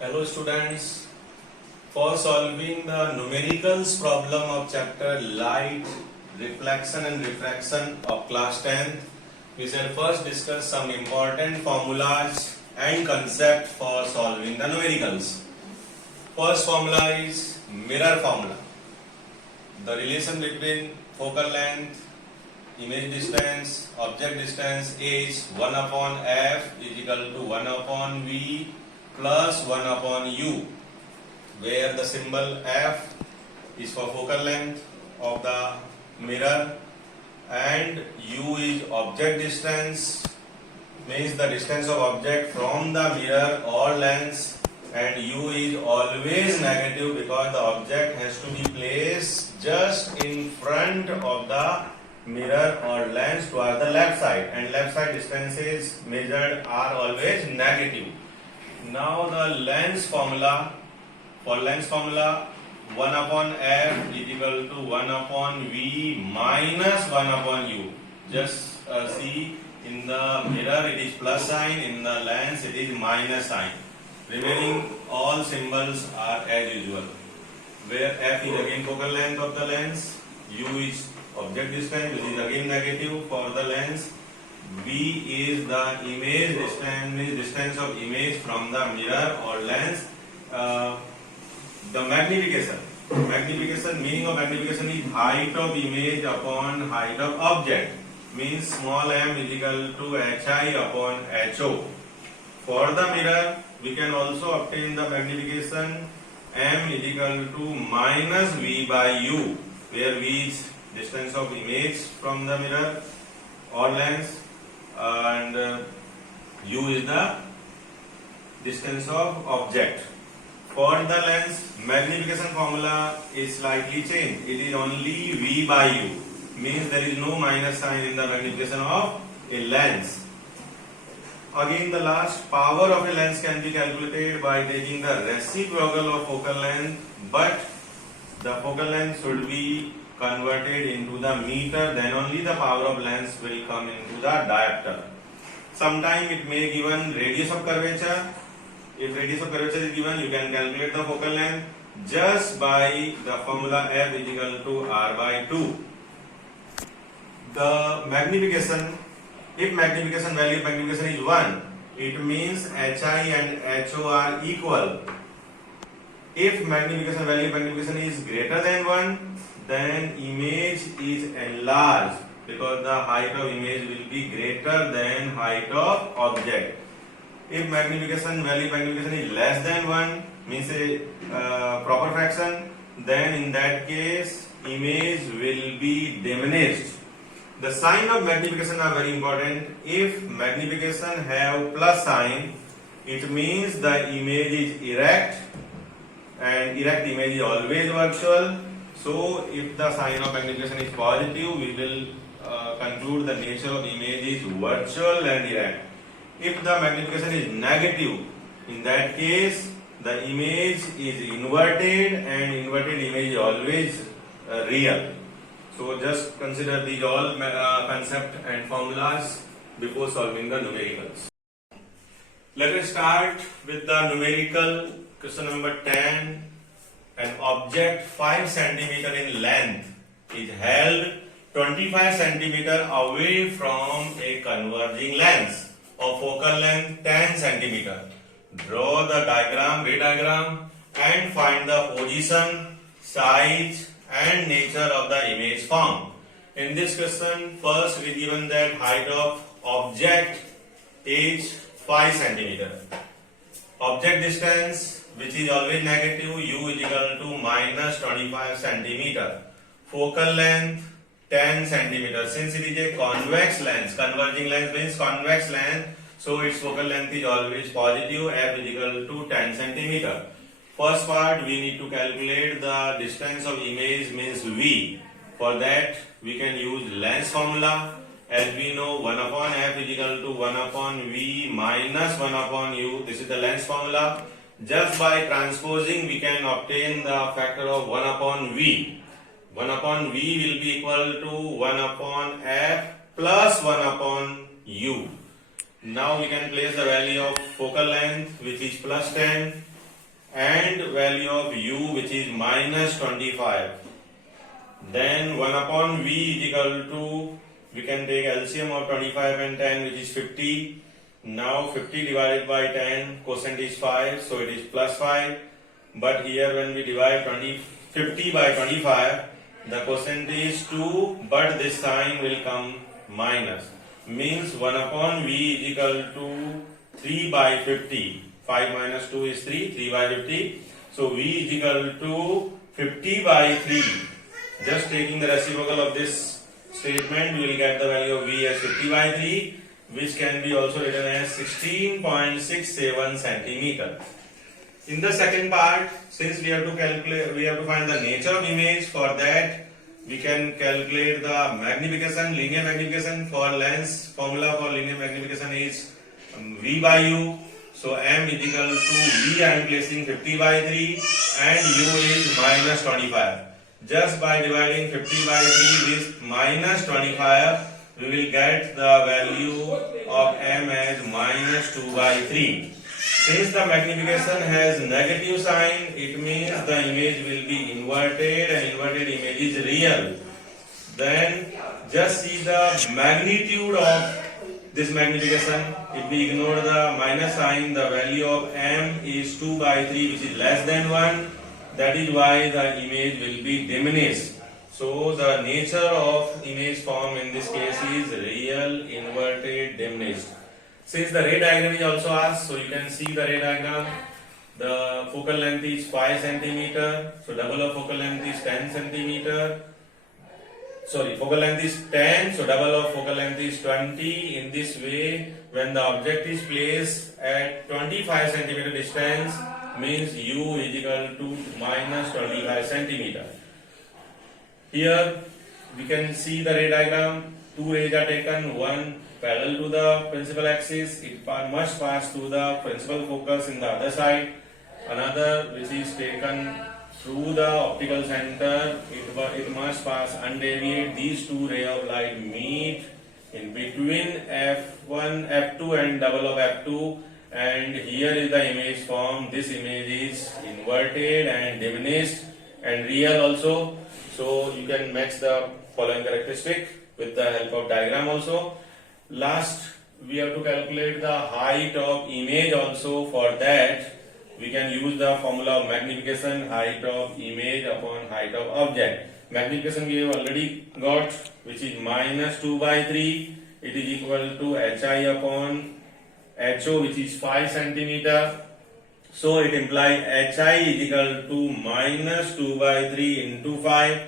Hello students, for solving the numericals problem of chapter light, reflection and refraction of class 10th, we shall first discuss some important formulas and concept for solving the numericals. First formula is mirror formula. The relation between focal length, image distance, object distance is 1 upon f is equal to 1 upon v plus 1 upon u, where the symbol f is for focal length of the mirror and u is object distance, means the distance of object from the mirror or lens, and u is always negative because the object has to be placed just in front of the mirror or lens towards the left side, and left side distances measured are always negative. Now the lens formula, for lens formula 1 upon f is equal to 1 upon v minus 1 upon u. Just see, in the mirror it is plus sign, in the lens it is minus sign. Remaining all symbols are as usual, where f is again focal length of the lens, u is object distance which is again negative for the lens, v is the image distance, means distance of image from the mirror or lens. The magnification, meaning of magnification is height of image upon height of object, means small m is equal to hi upon ho. For the mirror we can also obtain the magnification m is equal to minus v by u, where v is distance of image from the mirror or lens and u is the distance of object. For the lens, magnification formula is slightly changed. It is only v by u, means there is no minus sign in the magnification of a lens. Again, the last, power of a lens can be calculated by taking the reciprocal of focal length, but the focal length should be converted into the meter, then only the power of lens will come into the diopter. Sometime it may given radius of curvature. If radius of curvature is given, you can calculate the focal length just by the formula f is equal to r by 2. The magnification, if magnification value of magnification is 1, it means hi and ho are equal. If magnification value of magnification is greater than 1, then image is enlarged because the height of image will be greater than height of object. If magnification value of magnification is less than 1, means a proper fraction, then in that case image will be diminished. The sign of magnification are very important. If magnification have plus sign, it means the image is erect, and erect image is always virtual. So if the sign of magnification is positive, we will conclude the nature of image is virtual and erect. If the magnification is negative, in that case the image is inverted, and inverted image is always real. So just consider these all concept and formulas before solving the numericals. Let us start with the numerical. Question number 10. An object 5 cm in length is held 25 cm away from a converging lens of focal length 10 cm. Draw the diagram, Venn diagram, and find the position, size and nature of the image formed. In this question, first we given that height of object is 5 cm. Object distance, which is always negative, u is equal to minus 25 cm. Focal length 10 cm. Since it is a convex lens, converging lens means convex lens, so its focal length is always positive, f is equal to 10 cm. First part, we need to calculate the distance of image, means v. For that we can use lens formula. As we know, 1 upon f is equal to 1 upon v minus 1 upon u. This is the lens formula. Just by transposing we can obtain the factor of 1 upon v. 1 upon v will be equal to 1 upon f plus 1 upon u. Now we can place the value of focal length, which is plus 10, and value of u which is minus 25. Then 1 upon v is equal to, we can take LCM of 25 and 10 which is 50. Now 50 divided by 10, quotient is 5, so it is plus 5. But here when we divide 50 by 25, the quotient is 2, but this sign will come minus. Means 1 upon v is equal to 3 by 50. 5 minus 2 is 3, 3 by 50. So v is equal to 50 by 3. Just taking the reciprocal of this statement, we will get the value of v as 50 by 3, which can be also written as 16.67 centimeter. In the second part, since we have to find the nature of image. For that, we can calculate the magnification, linear magnification. For lens, formula for linear magnification is v by u. So m is equal to v, I am placing 50 by 3 and u is minus 25. Just by dividing 50 by 3 with minus 25, we will get the value of m as minus 2 by 3. Since the magnification has negative sign, it means the image will be inverted and inverted image is real. Then just see the magnitude of this magnification. If we ignore the minus sign, the value of m is 2 by 3 which is less than 1. That is why the image will be diminished. So the nature of image form in this case is real, inverted, diminished. Since the ray diagram is also asked, so you can see the ray diagram. The focal length is 5 centimeter. So double of focal length is 10 centimeter. Sorry, focal length is 10. So double of focal length is 20. In this way, when the object is placed at 25 centimeter distance, means u is equal to minus 25 centimeter. Here we can see the ray diagram. Two rays are taken, one parallel to the principal axis, it must pass through the principal focus in the other side. Another which is taken through the optical center, it must pass undeviate. These two rays of light meet in between f1, f2 and double of f2, and here is the image form. This image is inverted and diminished and real also. So you can match the following characteristic with the help of diagram also. Last, we have to calculate the height of image also. For that, we can use the formula of magnification, height of image upon height of object. Magnification we have already got, which is minus 2 by 3. It is equal to hi upon ho, which is 5 centimeter. So it implies hi is equal to minus 2 by 3 into 5,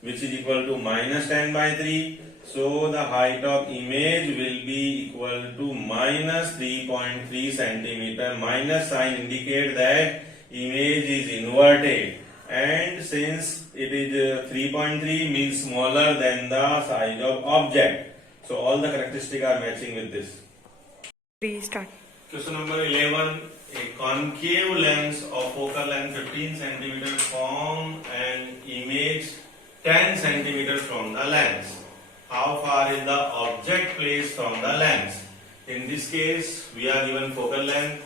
which is equal to minus 10 by 3. So the height of image will be equal to minus 3.3 centimeter. Minus sign indicates that image is inverted, and since it is 3.3 means smaller than the size of object. So all the characteristics are matching with this. Restart. Question number 11. A concave lens of focal length 15 cm form an image 10 cm from the lens. How far is the object placed from the lens? In this case, we are given focal length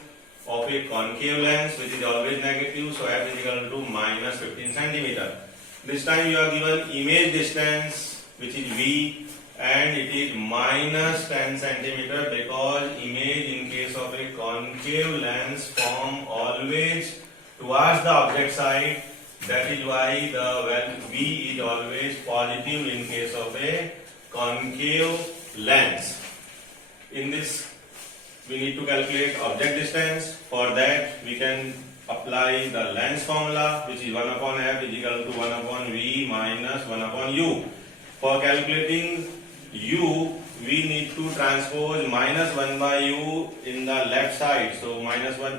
of a concave lens, which is always negative, so f is equal to minus 15 centimeter. This time you are given image distance, which is v, and it is minus 10 centimeter because image in case of a concave lens form always towards the object side. That is why the value v is always positive in case of a concave lens. In this, we need to calculate object distance. For that, we can apply the lens formula, which is 1 upon f is equal to 1 upon v minus 1 upon u. For calculating u, we need to transpose minus 1 by u in the left side. So minus 1,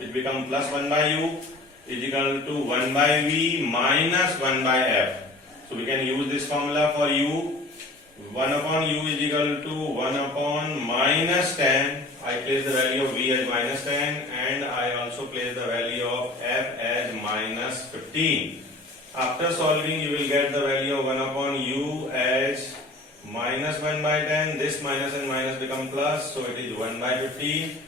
it becomes plus 1 by u is equal to 1 by v minus 1 by f. So we can use this formula for u. 1 upon u is equal to 1 upon minus 10. I place the value of v as minus 10 and I also place the value of f as minus 15. After solving, you will get the value of 1 upon u as minus 1 by 10. This minus and minus become plus, so it is 1 by 15.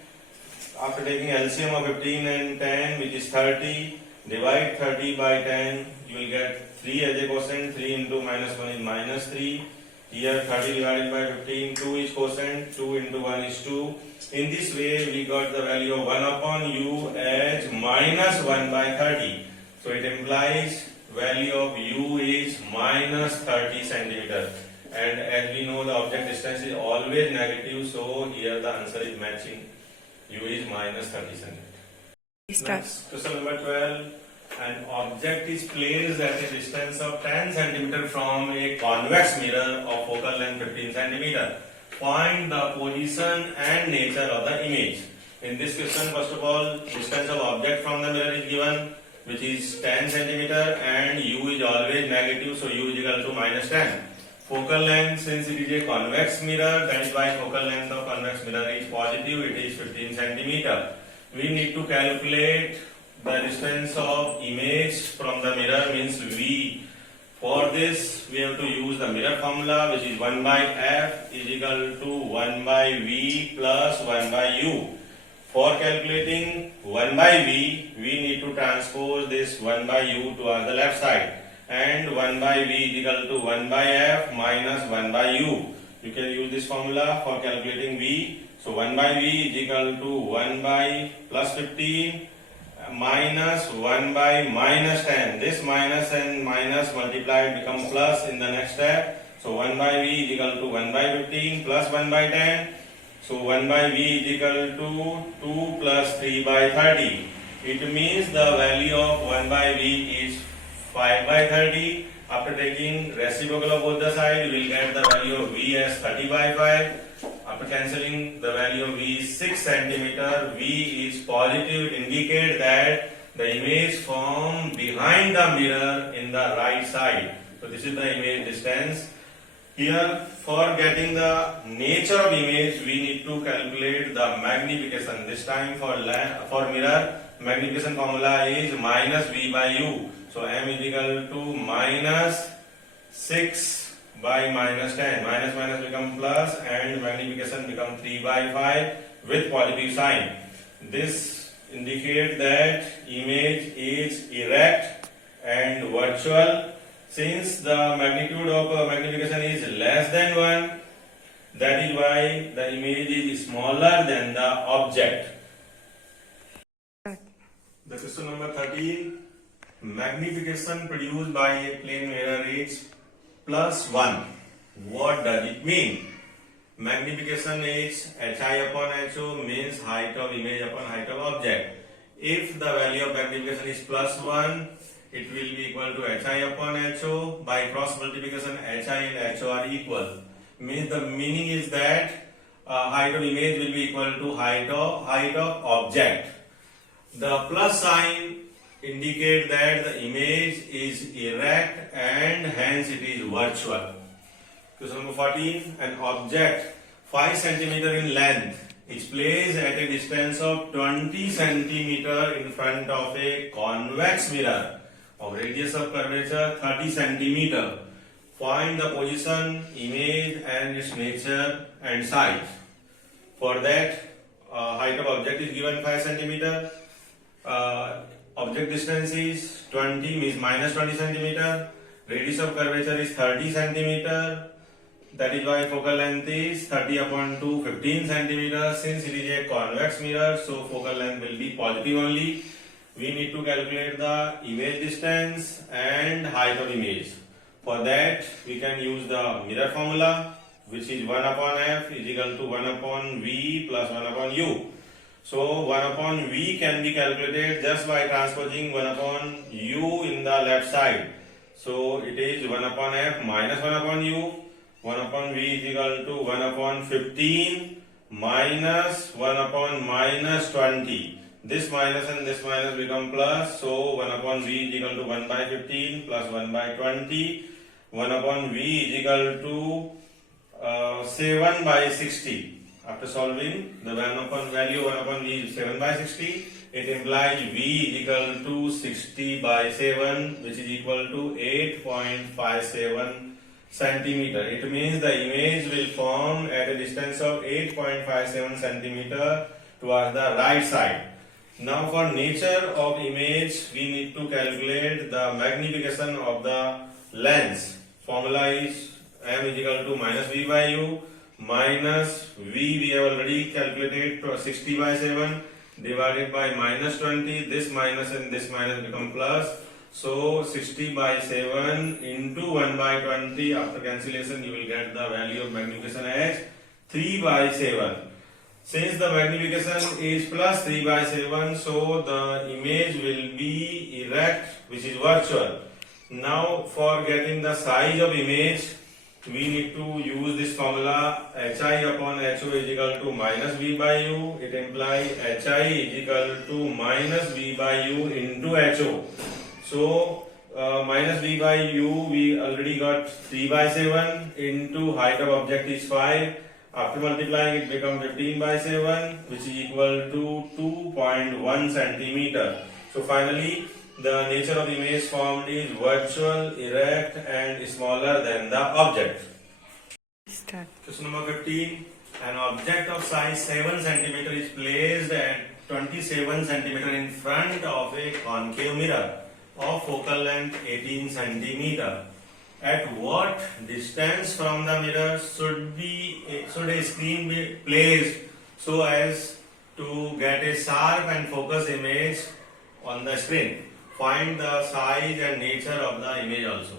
after taking LCM of 15 and 10, which is 30, divide 30 by 10, you will get 3 as a quotient. 3 into minus 1 is minus 3. Here 30 divided by 15, 2 is quotient, 2 into 1 is 2. In this way, we got the value of 1 upon u as minus 1 by 30. So it implies value of u is minus 30 centimeter. And as we know, the object distance is always negative, so here the answer is matching. U is minus 30 centimeter. Start. Next, question number 12. An object is placed at a distance of 10 centimeter from a convex mirror of focal length 15 centimeter. Find the position and nature of the image. In this question, first of all, distance of object from the mirror is given, which is 10 centimeter, and u is always negative, so u is equal to minus 10. Focal length, since it is a convex mirror, that is why focal length of convex mirror is positive, it is 15 centimeter. We need to calculate the distance of image from the mirror, means v. For this, we have to use the mirror formula, which is 1 by f is equal to 1 by v plus 1 by u. For calculating 1 by v, we need to transpose this 1 by u towards the left side. And 1 by v is equal to 1 by f minus 1 by u. You can use this formula for calculating v. So 1 by v is equal to 1 by plus 15 minus 1 by minus 10. This minus and minus multiplied become plus in the next step. So 1 by v is equal to 1 by 15 plus 1 by 10. So 1 by v is equal to 2 plus 3 by 30. It means the value of 1 by v is 5 by 30. After taking reciprocal of both the sides, we will get the value of v as 30 by 5. After cancelling, the value of v is 6 centimeter. V is positive. It indicates that the image from behind the mirror in the right side. So this is the image distance. Here, for getting the nature of image, we need to calculate the magnification. This time for mirror, magnification formula is minus v by u. So m is equal to minus 6 by minus 10. Minus minus become plus and magnification become 3 by 5 with positive sign. This indicates that image is erect and virtual. Since the magnitude of magnification is less than 1, that is why the image is smaller than the object. The question number 13. Magnification produced by a plane mirror is plus 1. What does it mean? Magnification is hi upon ho, means height of image upon height of object. If the value of magnification is plus 1, it will be equal to hi upon ho. By cross multiplication, hi and ho are equal. Means the meaning is that height of image will be equal to height of object. The plus sign indicate that the image is erect and hence it is virtual. Question number 14. An object 5 centimeter in length is placed at a distance of 20 centimeter in front of a convex mirror of radius of curvature 30 centimeter. Find the position, image and its nature and size. For that, height of object is given 5 centimeter. Object distance is 20, means minus 20 centimeter. Radius of curvature is 30 centimeter. That is why focal length is 30 upon 2, 15 centimeter. Since it is a convex mirror, so focal length will be positive only. We need to calculate the image distance and height of image. For that, we can use the mirror formula, which is 1 upon f is equal to 1 upon v plus 1 upon u. So 1 upon v can be calculated just by transposing 1 upon u in the left side. So it is 1 upon f minus 1 upon u. 1 upon v is equal to 1 upon 15 minus 1 upon minus 20. This minus and this minus become plus. So 1 upon v is equal to 1 by 15 plus 1 by 20. 1 upon v is equal to 7 by 60. After solving, the value 1 upon v is 7 by 60. It implies v is equal to 60 by 7, which is equal to 8.57 centimeter. It means the image will form at a distance of 8.57 centimeter towards the right side. Now for nature of image, we need to calculate the magnification of the lens. Formula is m is equal to minus v by u minus v, we have already calculated, 60 by 7 divided by minus 20. This minus and this minus become plus. So 60 by 7 into 1 by 20, after cancellation you will get the value of magnification as 3 by 7. Since the magnification is plus 3 by 7, so the image will be erect, which is virtual. Now for getting the size of image, we need to use this formula hi upon ho is equal to minus v by u. It implies hi is equal to minus v by u into ho. So minus v by u, we already got 3 by 7 into height of object is 5. After multiplying, it becomes 15 by 7, which is equal to 2.1 centimeter. So finally, the nature of the image formed is virtual, erect, and smaller than the object. Start. Question number 15. An object of size 7 centimeter is placed at 27 centimeter in front of a concave mirror of focal length 18 centimeter. At what distance from the mirror should a screen be placed so as to get a sharp and focused image on the screen? Find the size and nature of the image also.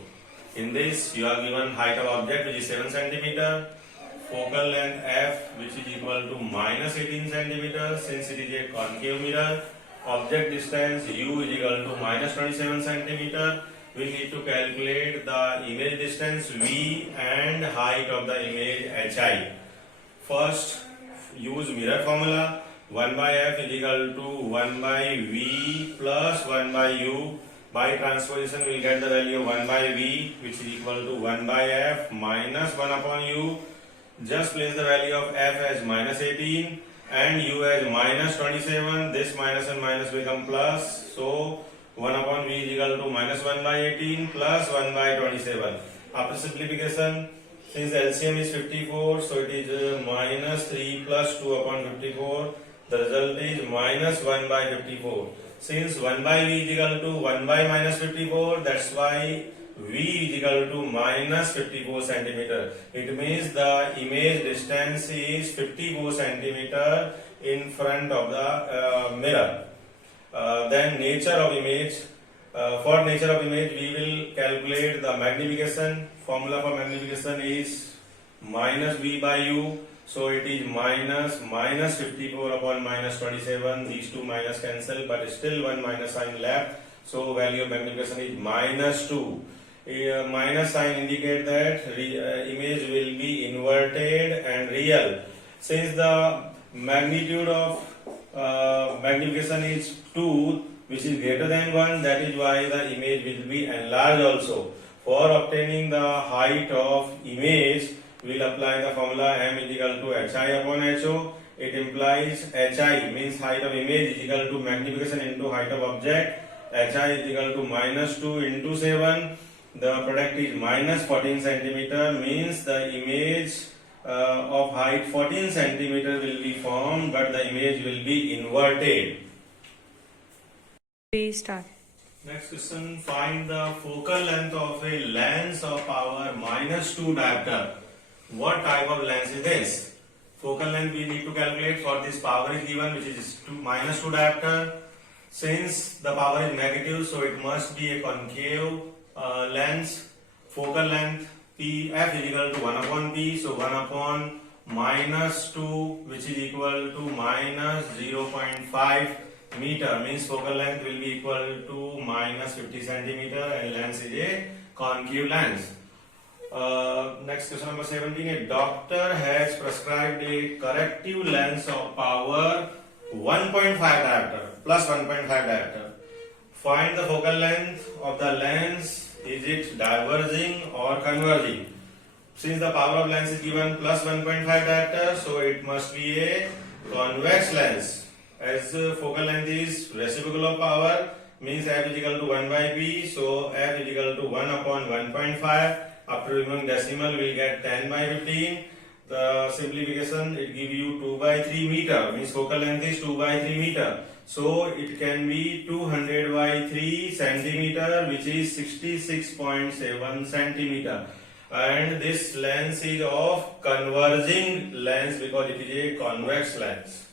In this, you are given height of object, which is 7 centimeter, focal length f, which is equal to minus 18 centimeter, since it is a concave mirror. Object distance u is equal to minus 27 centimeter. We need to calculate the image distance v and height of the image hi. First, use mirror formula. 1 by f is equal to 1 by v plus 1 by u. By transposition, we will get the value of 1 by v, which is equal to 1 by f minus 1 upon u. Just place the value of f as minus 18 and u as minus 27. This minus and minus become plus. So 1 upon v is equal to minus 1 by 18 plus 1 by 27. After simplification, since the LCM is 54, so it is minus 3 plus 2 upon 54. The result is minus 1 by 54. Since 1 by v is equal to 1 by minus 54, that's why v is equal to minus 54 centimeter. It means the image distance is 54 centimeter in front of the mirror. Then nature of image. For nature of image, we will calculate the magnification. Formula for magnification is minus v by u. So it is minus 54 upon minus 27. These two minus cancel, but still one minus sign left. So value of magnification is minus 2. Minus sign indicate that image will be inverted and real. Since the magnitude of magnification is 2, which is greater than 1, that is why the image will be enlarged also. For obtaining the height of image, we will apply the formula m is equal to hi upon ho. It implies hi means height of image is equal to magnification into height of object. Hi is equal to minus 2 into 7. The product is minus 14 centimeter, means the image of height 14 centimeter will be formed, but the image will be inverted. Restart. Next question, find the focal length of a lens of power minus 2 diopter. What type of lens is this? Focal length we need to calculate. For this power is given, which is minus 2 diopter. Since the power is negative, so it must be a concave lens. Focal length f is equal to 1 upon p. So 1 upon minus 2, which is equal to minus 0.5 meter, means focal length will be equal to minus 50 centimeter, and lens is a concave lens. Next question number 17. A doctor has prescribed a corrective lens of power 1.5 diopter plus 1.5 diopter. Find the focal length of the lens. Is it diverging or converging? Since the power of lens is given plus 1.5 diopter, so it must be a convex lens. As focal length is reciprocal of power, means f is equal to 1 by p, so f is equal to 1 upon 1.5. After removing decimal, we will get 10 by 15. the simplification, it give you 2 by 3 meter, means focal length is 2 by 3 meter. So it can be 200 by 3 centimeter, which is 66.7 centimeter. And this lens is of converging lens because it is a convex lens.